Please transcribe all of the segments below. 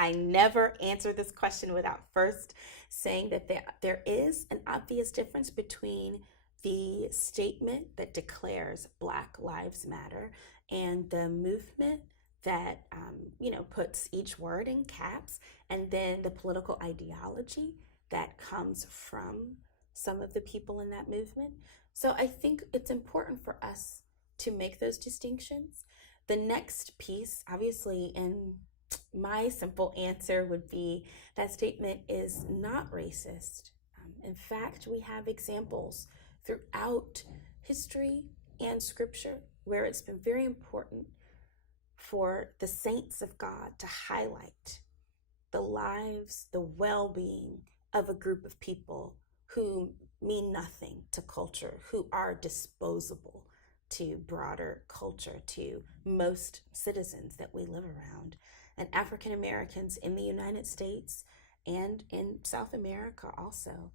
I never answer this question without first saying that there is an obvious difference between the statement that declares Black Lives Matter and the movement that puts each word in caps, and then the political ideology that comes from some of the people in that movement. So I think it's important for us to make those distinctions. The next piece, obviously, in my simple answer would be that statement is not racist. In fact, we have examples throughout history and scripture where it's been very important for the saints of God to highlight the lives, the well being of a group of people who mean nothing to culture, who are disposable to broader culture, to most citizens that we live around. And African Americans in the United States and in South America also.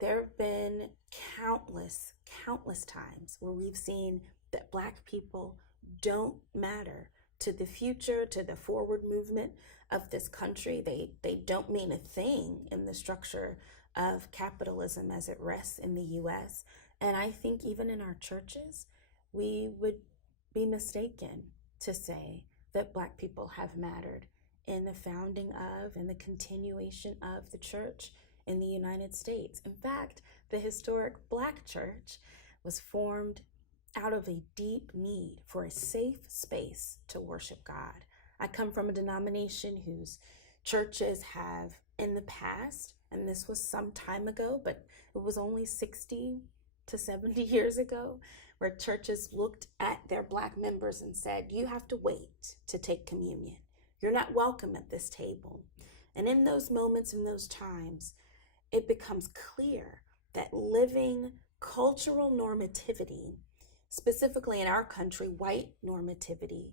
There have been countless times where we've seen that Black people don't matter to the future, to the forward movement of this country. They don't mean a thing in the structure of capitalism as it rests in the US. And I think even in our churches, we would be mistaken to say that Black people have mattered in the founding of and the continuation of the church in the United States. In fact, the historic Black church was formed out of a deep need for a safe space to worship God. I come from a denomination whose churches have in the past, and this was some time ago, but it was only 60 to 70 years ago, where churches looked at their Black members and said, you have to wait to take communion. You're not welcome at this table. And in those moments, in those times, it becomes clear that living cultural normativity, specifically in our country, white normativity,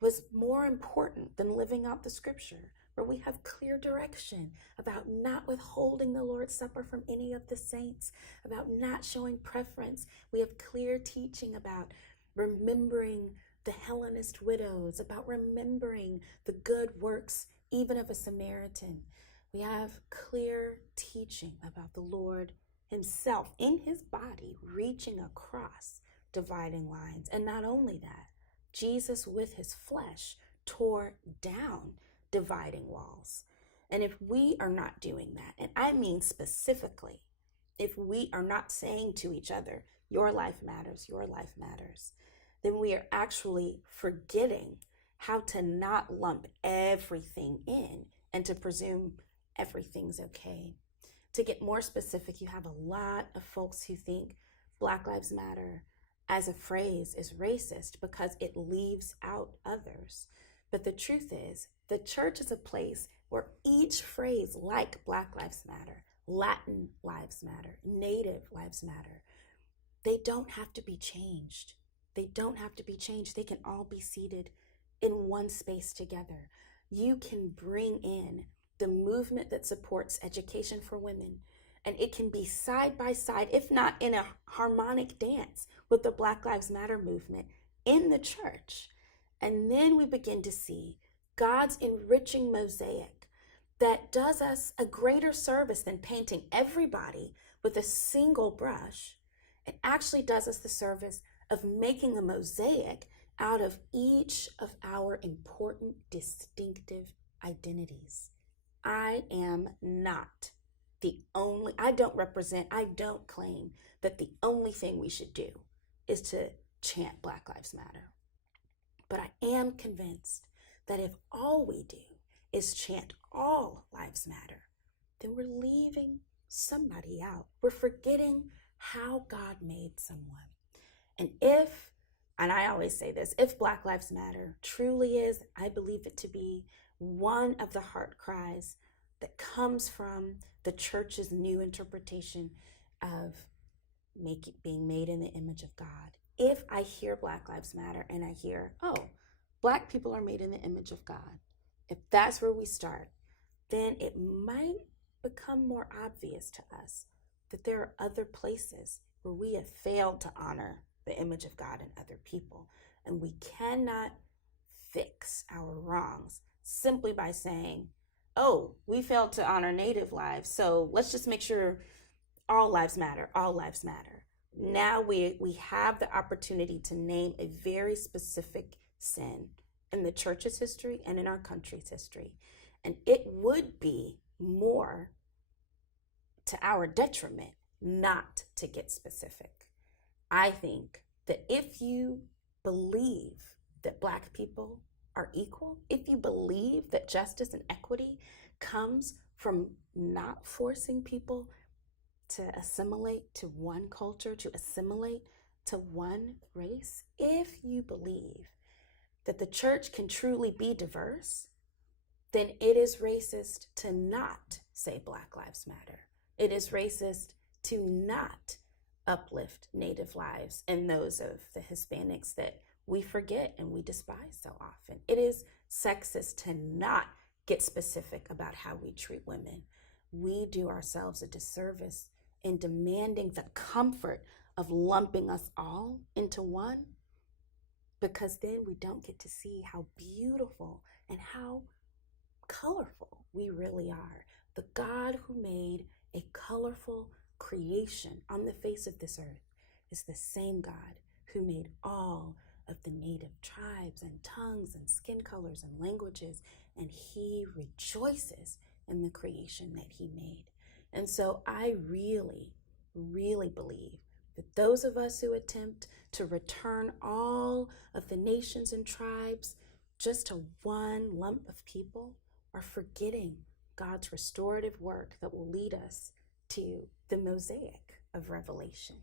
was more important than living out the scripture, where we have clear direction about not withholding the Lord's Supper from any of the saints, about not showing preference. We have clear teaching about remembering the Hellenist widows, about remembering the good works even of a Samaritan. We have clear teaching about the Lord himself in his body reaching across dividing lines. And not only that, Jesus with his flesh tore down dividing walls. And if we are not doing that, and I mean specifically, if we are not saying to each other, your life matters, then we are actually forgetting how to not lump everything in and to presume everything's okay. To get more specific, you have a lot of folks who think Black Lives Matter as a phrase is racist because it leaves out others. But the truth is, the church is a place where each phrase, like Black Lives Matter, Latin Lives Matter, Native Lives Matter, they don't have to be changed. They don't have to be changed. They can all be seated in one space together. You can bring in the movement that supports education for women, and it can be side by side, if not in a harmonic dance, with the Black Lives Matter movement in the church. And then we begin to see God's enriching mosaic that does us a greater service than painting everybody with a single brush. It actually does us the service of making a mosaic out of each of our important distinctive identities. I am not I don't claim that the only thing we should do is to chant Black Lives Matter. But I am convinced that if all we do is chant all lives matter, then we're leaving somebody out. We're forgetting how God made someone. And I always say this, if Black Lives Matter truly is, I believe it to be one of the heart cries that comes from the church's new interpretation of being made in the image of God. If I hear Black Lives Matter and I hear, oh, Black people are made in the image of God, if that's where we start, then it might become more obvious to us that there are other places where we have failed to honor the image of God in other people. And we cannot fix our wrongs simply by saying, oh, we failed to honor Native lives, so let's just make sure all lives matter, all lives matter. Now we have the opportunity to name a very specific sin in the church's history and in our country's history. And it would be more to our detriment not to get specific. I think that if you believe that Black people are equal, if you believe that justice and equity comes from not forcing people to assimilate to one culture, to assimilate to one race, if you believe that the church can truly be diverse, then it is racist to not say Black Lives Matter. It is racist to not uplift Native lives and those of the Hispanics that we forget and we despise so often. It is sexist to not get specific about how we treat women. We do ourselves a disservice in demanding the comfort of lumping us all into one, because then we don't get to see how beautiful and how colorful we really are. The God who made a colorful creation on the face of this earth is the same God who made all of the native tribes and tongues and skin colors and languages, and he rejoices in the creation that he made. And so I really, really believe that those of us who attempt to return all of the nations and tribes just to one lump of people are forgetting God's restorative work that will lead us to the mosaic of Revelation.